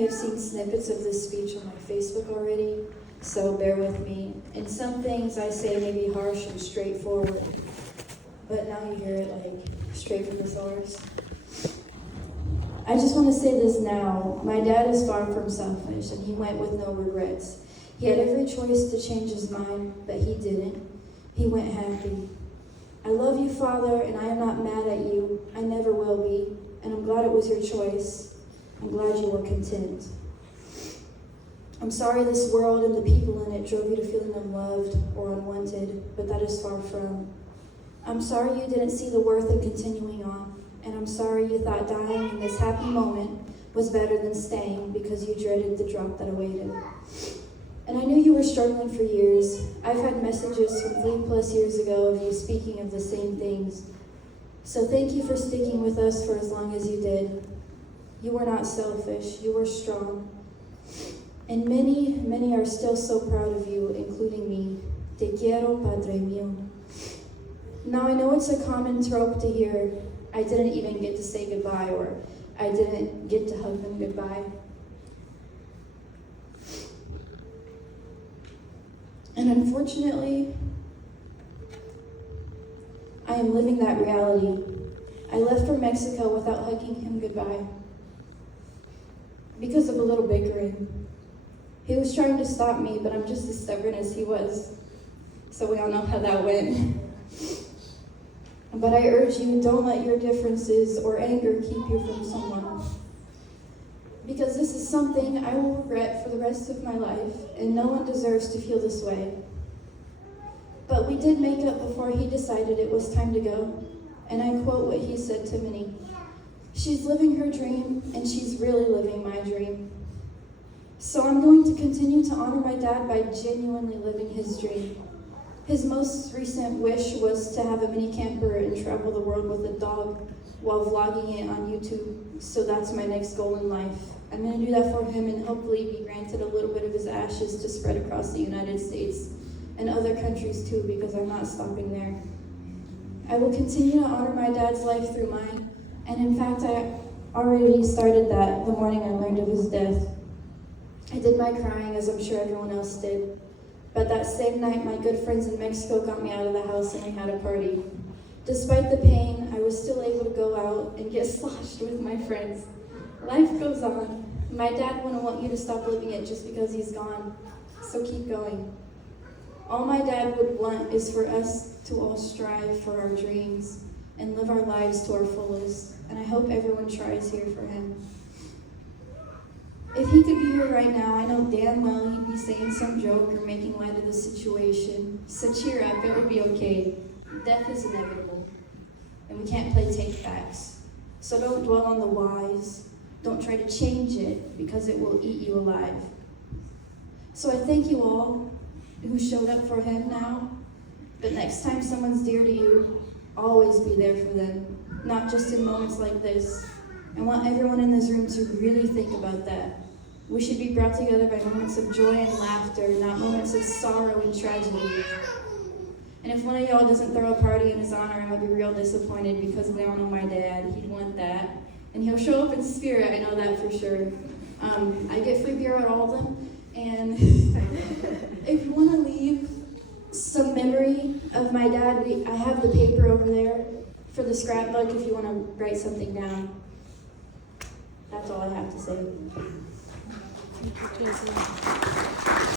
I've seen snippets of this speech on my Facebook already, so bear with me. And some things I say may be harsh and straightforward, but now you hear it like straight from the source. I just want to say this now. My dad is far from selfish, and he went with no regrets. He had every choice to change his mind, but he didn't. He went happy. I love you, Father, and I am not mad at you. I never will be, and I'm glad it was your choice. I'm glad you were content. I'm sorry this world and the people in it drove you to feeling unloved or unwanted, but that is far from. I'm sorry you didn't see the worth in continuing on, and I'm sorry you thought dying in this happy moment was better than staying because you dreaded the drop that awaited. And I knew you were struggling for years. I've had messages from 3+ years ago of you speaking of the same things. So thank you for sticking with us for as long as you did. You were not selfish, you were strong. And many are still so proud of you, including me. Te quiero, Padre mío. Now I know it's a common trope to hear, I didn't even get to say goodbye, or I didn't get to hug them goodbye. And unfortunately, I am living that reality. I left for Mexico without hugging him goodbye because of a little bickering. He was trying to stop me, but I'm just as stubborn as he was. So we all know how that went. But I urge you, don't let your differences or anger keep you from someone. Because this is something I will regret for the rest of my life, and no one deserves to feel this way. But we did make up before he decided it was time to go, and I quote what he said to Minnie. She's living her dream, and she's really living my dream. So I'm going to continue to honor my dad by genuinely living his dream. His most recent wish was to have a mini camper and travel the world with a dog while vlogging it on YouTube. So that's my next goal in life. I'm going to do that for him and hopefully be granted a little bit of his ashes to spread across the United States and other countries too, because I'm not stopping there. I will continue to honor my dad's life through mine. And in fact, I already started that the morning I learned of his death. I did my crying, as I'm sure everyone else did. But that same night, my good friends in Mexico got me out of the house and we had a party. Despite the pain, I was still able to go out and get sloshed with my friends. Life goes on. My dad wouldn't want you to stop living it just because he's gone. So keep going. All my dad would want is for us to all strive for our dreams and live our lives to our fullest. And I hope everyone tries here for him. If he could be here right now, I know damn well he'd be saying some joke or making light of the situation. So cheer up, it will be okay. Death is inevitable, and we can't play take backs. So don't dwell on the whys. Don't try to change it, because it will eat you alive. So I thank you all who showed up for him now, but next time someone's dear to you, always be there for them, not just in moments like this. I want everyone in this room to really think about that. We should be brought together by moments of joy and laughter, not moments of sorrow and tragedy. And if one of y'all doesn't throw a party in his honor, I'll be real disappointed, because we all know my dad. He'd want that. And he'll show up in spirit, I know that for sure. I get free beer at all of them. And if you want to leave some memory of my dad, I have the paper over there for the scrapbook if you want to write something down. That's all I have to say. Thank you, Jesus.